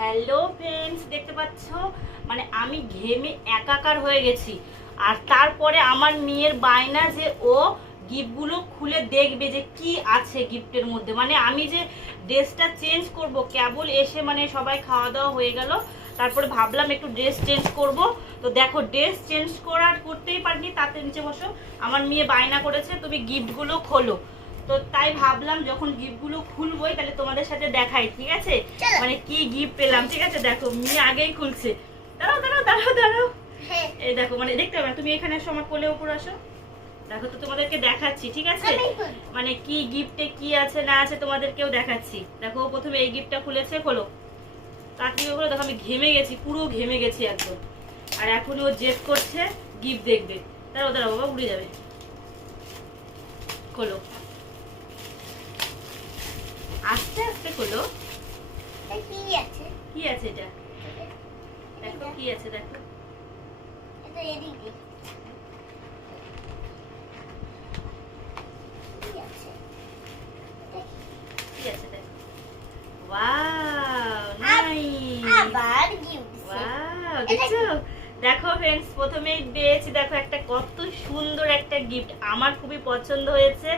Hello friends, দেখতে পাচ্ছ মানে আমি ঘেমে একাকার হয়ে গেছি। আর তারপরে আমার মেয়ের বায়না যে ও গিফটগুলো খুলে দেখবে যে কি আছে গিফটের মধ্যে। মানে আমি যে ড্রেসটা চেঞ্জ করব, কেবল এসে মানে সবাই খাওয়া দাওয়া হয়ে গেল, তারপরে ভাবলাম একটু ড্রেস চেঞ্জ করব। তো দেখো ড্রেস চেঞ্জ করতেই পারিনি, তাতে নিচে বসো। আমার মেয়ে বায়না করেছে তুমি গিফটগুলো খোলো। তো তাই ভাবলাম যখন গিফটগুলো খুলবোই তাহলে তোমাদের সাথে দেখাই, ঠিক আছে? মানে কি গিফট পেলাম, ঠিক আছে? দেখো মেয়ে আগেই খুলছে। দাঁড়াও দাঁড়াও দাঁড়াও দাঁড়াও, এই দেখো, মানে দেখতে হবে না, তুমি এখানে এসো, আমার কোলে উপর আসো। দেখো তো তোমাদেরকে দেখাচ্ছি, ঠিক আছে? মানে কি গিফটে কি আছে না আছে তোমাদেরকেও দেখাচ্ছি। দেখো প্রথমে এই গিফটটা খুলেছে, খোলো তাড়াতাড়ি করে। দেখো আমি ঘেমে গেছি, পুরো ঘেমে গেছি একদম। আর এখন ও জেদ করছে গিফট দেখবে। দাঁড়াও দাঁড়াও বাবা, উড়ে যাবে। খোলো, আস্তে আস্তে খোলো। কি আছে? কি আছে এটা? দেখো কি আছে, দেখো। এটা এদিকে কি আছে? কি আছে দেখো। Wow, nice. আবার গিফট। ওয়াও, দেখছো? দেখো ফ্রেন্ডস, প্রথমেই পেয়েছি দেখো একটা কত সুন্দর একটা গিফট, আমার খুবই পছন্দ হয়েছে।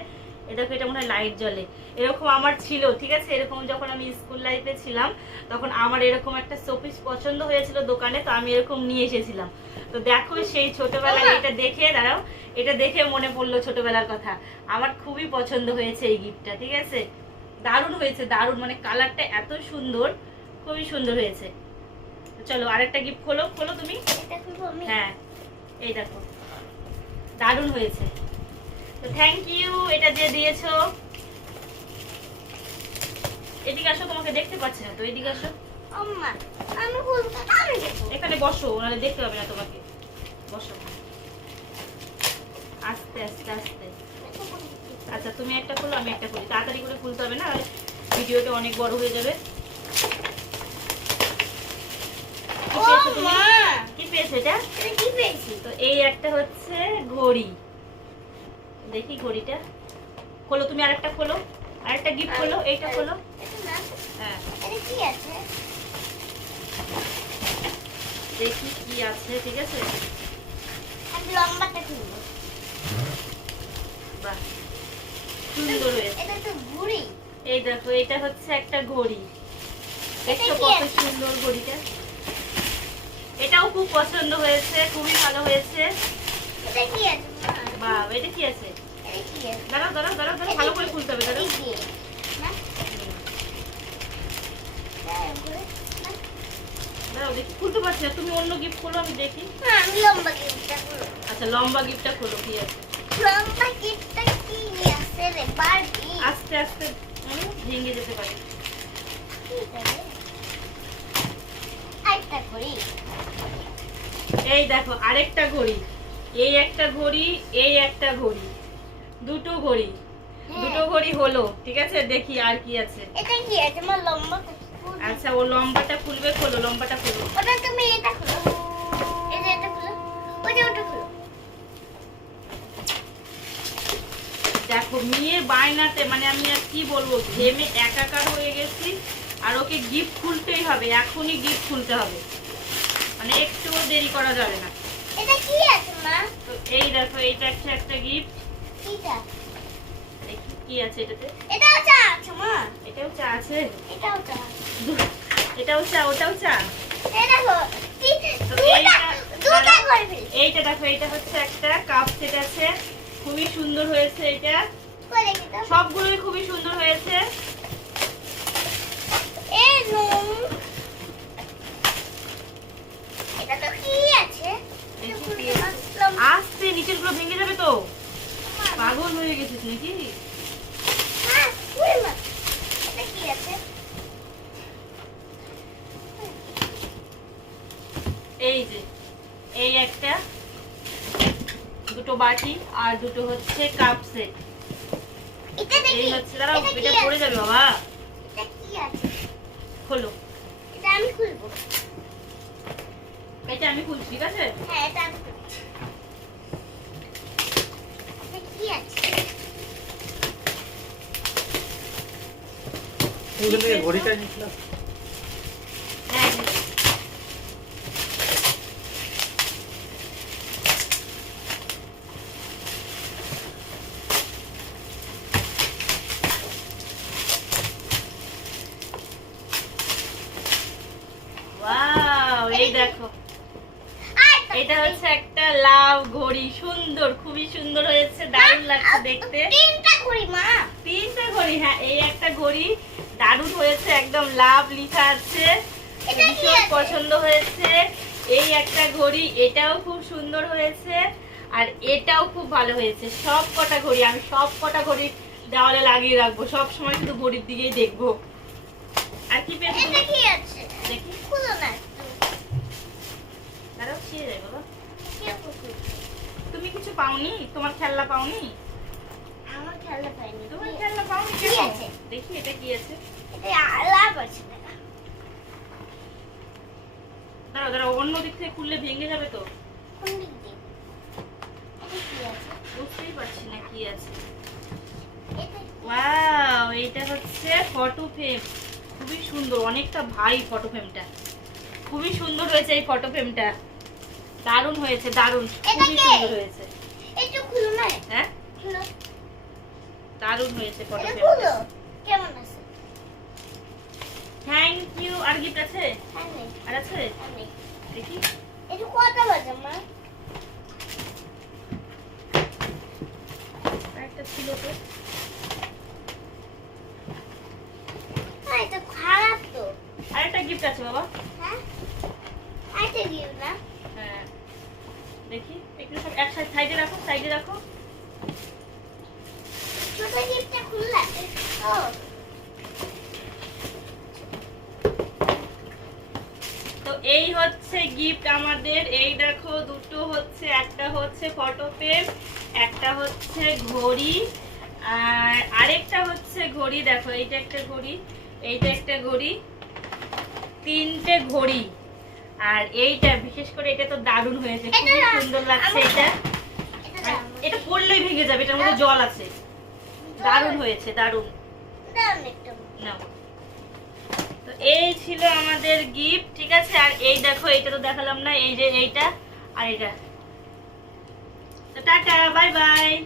এই দেখো, এটা মনে হয় লাইট জ্বলে। এরকম আমার ছিল, ঠিক আছে? এরকম যখন আমি স্কুল লাইফে ছিলাম তখন আমার এরকম একটা শোপিস পছন্দ হয়েছিল দোকানে, তো আমি এরকম নিয়ে এসেছিলাম। তো দেখো সেই ছোটবেলায় এটা দেখে, দাঁড়াও, এটা দেখে মনে পড়লো ছোটবেলার কথা। আমার খুবই পছন্দ হয়েছে এই গিফটটা, ঠিক আছে? দারুণ হয়েছে, দারুণ, মানে কালারটা এত সুন্দর, খুবই সুন্দর হয়েছে। চলো আরেকটা গিফট খোলো, খোলো তুমি। এটা খুলবো আমি? হ্যাঁ, এই দেখো, দারুণ হয়েছে। তো থ্যাংক ইউ এটা যে দিয়েছো। এদিকে আসো, তোমাকে দেখতে পাচ্ছি না তো, এদিকে আসো। আম্মা আমি খুলবো, আমি দেখবো। এখানে বসো, নাহলে দেখতে পাবে না তোমাকে। বসো, আস্তে আস্তে আস্তে। আচ্ছা তুমি একটা খোলো, আমি একটা খুলি। তাড়াতাড়ি করে খুলতে হবে না, নাহলে ভিডিওটা অনেক বড় হয়ে যাবে। কি ও পেয়েছো তুমি? মা, কি পেয়েছো এটা? এটা কি পেয়েছি? তো এই একটা হচ্ছে ঘড়ি। দেখি ঘড়িটা। খোলো তুমি, আরেকটা খোলো, আরেকটা গিফট খোলো, এইটা খোলো। এটা না, হ্যাঁ, এটা কি আছে? দেখি কি আছে, ঠিক আছে? আমি লম্বাটা খুলবো। বাহ, সুন্দর হয়েছে। এটা তো ঘুড়ি। এই দেখো, এটা হচ্ছে একটা ঘড়ি। দেখছো এটা কি কত আছে? সুন্দর ঘড়িটা? এটাও খুব পছন্দ হয়েছে, খুবই ভালো হয়েছে। এটা কি আছে মা? বাহ, এটা কি আছে? এটা কি আছে? দাঁড়াও দাঁড়াও দাঁড়াও দাঁড়াও, ভালো করে খুলতে হবে, দাঁড়াও। এই যে, না? দাঁড়াও করে, না? দাঁড়াও দেখি, খুলতে পারছি না, তুমি অন্য গিফট খোলো, আমি দেখি। না, আমি লম্বা গিফটটা খুলবো। আচ্ছা লম্বা গিফটটা খোলো, কি আছে? লম্বা গিফটটা কি আছে রে? বারবি। আস্তে আস্তে, ভেঙে যেতে পারে। কি করে? আরেকটা করি। এই দেখো আরেকটা ঘড়ি, এই একটা ঘড়ি, এই একটা ঘড়ি, দুটো ঘড়ি। দুটো ঘড়ি হলো, ঠিক আছে? দেখি আর কি আছে। এটা কি আছে? আমার লম্বাটা খুলবো। আচ্ছা ও লম্বাটা খুলবে, খোলো লম্বাটা খোলো। ওটা তুমি এটা খুলো। এই যে এটা খুলো। ওই যে ওটা খুলো। দেখো মেয়ের বায়নাতে মানে আমি আর কি বলবো, ঘেমে একাকার হয়ে গেছি। আর ওকে গিফট খুলতেই হবে, এখনই গিফট খুলতে হবে, মানে একটুও দেরি করা যাবে না। এটা কি আছে মা? তো এই দেখো, এইটা একটা গিফট। কিটা? দেখি কি আছে এটাতে। এটাও চা আছে মা। এটাও চা আছে, এটাও চা। এটাও চা, ওটাও চা। এই দেখো, তো দুটা করে ফেলি। এইটা দেখো, এইটা হচ্ছে একটা কাপ সেট আছে, খুবই সুন্দর হয়েছে এটা। করে দেখি তো। সবগুলোই খুবই সুন্দর হয়েছে। এই নুন। এটা তো কি আছে? এটা দেখি খুলতে কি আছে। পারলাম না। আস্তে, নিচের গুলো ভেঙে যাবে তো। পাগল হয়ে গেছিস নাকি? মা, ওই মা। এটা কি আছে? এই যে, এই একটা, দুটো বাটি আর দুটো হচ্ছে কাপ সেট। এটা দেখি। এই হচ্ছে, দাঁড়াও এটা কি এটা পড়ে আছে? যাবে বাবা। এটা কি আছে? খোলো, এটা আমি খুলবো। এটা আমি খুলছি, ঠিক আছে? হ্যাঁ, এটা আমি খুলবো। এটা কি আছে? ঘড়িটা নিয়েছিলাম। হ্যাঁ এই দেখো এটা হচ্ছে একটা লাভ ঘড়ি, সুন্দর, খুবই সুন্দর হয়েছে, দারুণ লাগছে দেখতে। তিনটা ঘড়ি মা। তিনটা ঘড়ি, হ্যাঁ এই একটা ঘড়ি দারুণ হয়েছে, একদম লাভ লেখা আছে, এটা কি ভীষণ আছে? পছন্দ হয়েছে। এই একটা ঘড়ি, এটাও খুব সুন্দর হয়েছে, আর এটাও খুব ভালো হয়েছে। সব কটা ঘড়ি, আমি সব কটা ঘড়ি দেওয়ালে লাগিয়ে রাখবো, সব সময় শুধু ঘড়ির দিকেই দেখবো। আর কি পেয়েছো এটা তুমি? কি আছে? দেখি, খুলো না একটু। দাঁড়াও, ছিঁড়ে যায় বাবা। কি আছে? তুমি কিছু পাওনি? তোমার খেলনা পাওনি? আমার খেলনা পাইনি। তোমার খেলনা পাওনি কি কেন? আছে? দেখি এটা কি আছে। এটা লাভ আছে না। দাঁড়াও দাঁড়াও, অন্য দিক থেকে খুললে ভেঙে যাবে তো। কোন দিক দিয়ে? এটা কি আছে? বুঝতেই পারছি না কি আছে। এটা ওয়াও, এটা হচ্ছে ফটো ফ্রেম, খুবই সুন্দর, অনেকটা ভারী ফটো ফ্রেমটা, খুবই সুন্দর হয়েছে এই ফটো ফ্রেমটা, দারুণ হয়েছে, দারুণ, এটা খুবই কে? সুন্দর হয়েছে। একটু খুলো না। হ্যাঁ, খুলো। দারুণ হয়েছে ফটো এটা ফ্রেমটা। খুলো। কেমন আছে? Thank you. আর গিফট আছে? আর নেই, আর আছে? আর নেই। দেখি, এটা কটা বাজে মা? একটা ছিল তো। এটা খারাপ তো। আরেকটা গিফট আছে বাবা। হ্যাঁ? এটা দিও না। হ্যাঁ, দেখি একটু সব এক সাইডে রাখো, সাইডে রাখো। ছোট গিফটটা খুললা। ও তো এই হচ্ছে গিফট আমাদের। এই দেখো, দুটো হচ্ছে, একটা হচ্ছে ফটো ফ্রেম, একটা হচ্ছে ঘড়ি, আর আরেকটা হচ্ছে ঘড়ি। দেখো, এইটা একটা ঘড়ি, এইটা একটা ঘড়ি, তিনটে ঘড়ি। আর এইটা বিশেষ করে এটা তো দারুণ হয়েছে, খুবই এটা সুন্দর লাগছে আমার- এটা। এটা আর দাও। এটা পড়লেই ভেঙে যাবে, এটার মধ্যে জল আছে, দারুণ হয়েছে, দারুণ। দাও না একটু। নাও। তো এই ছিল আমাদের গিফট, ঠিক আছে। আর এই দেখো, এইটা তো দেখালাম না, এই যে এইটা আর এইটা। তো টাটা, বাই বাই।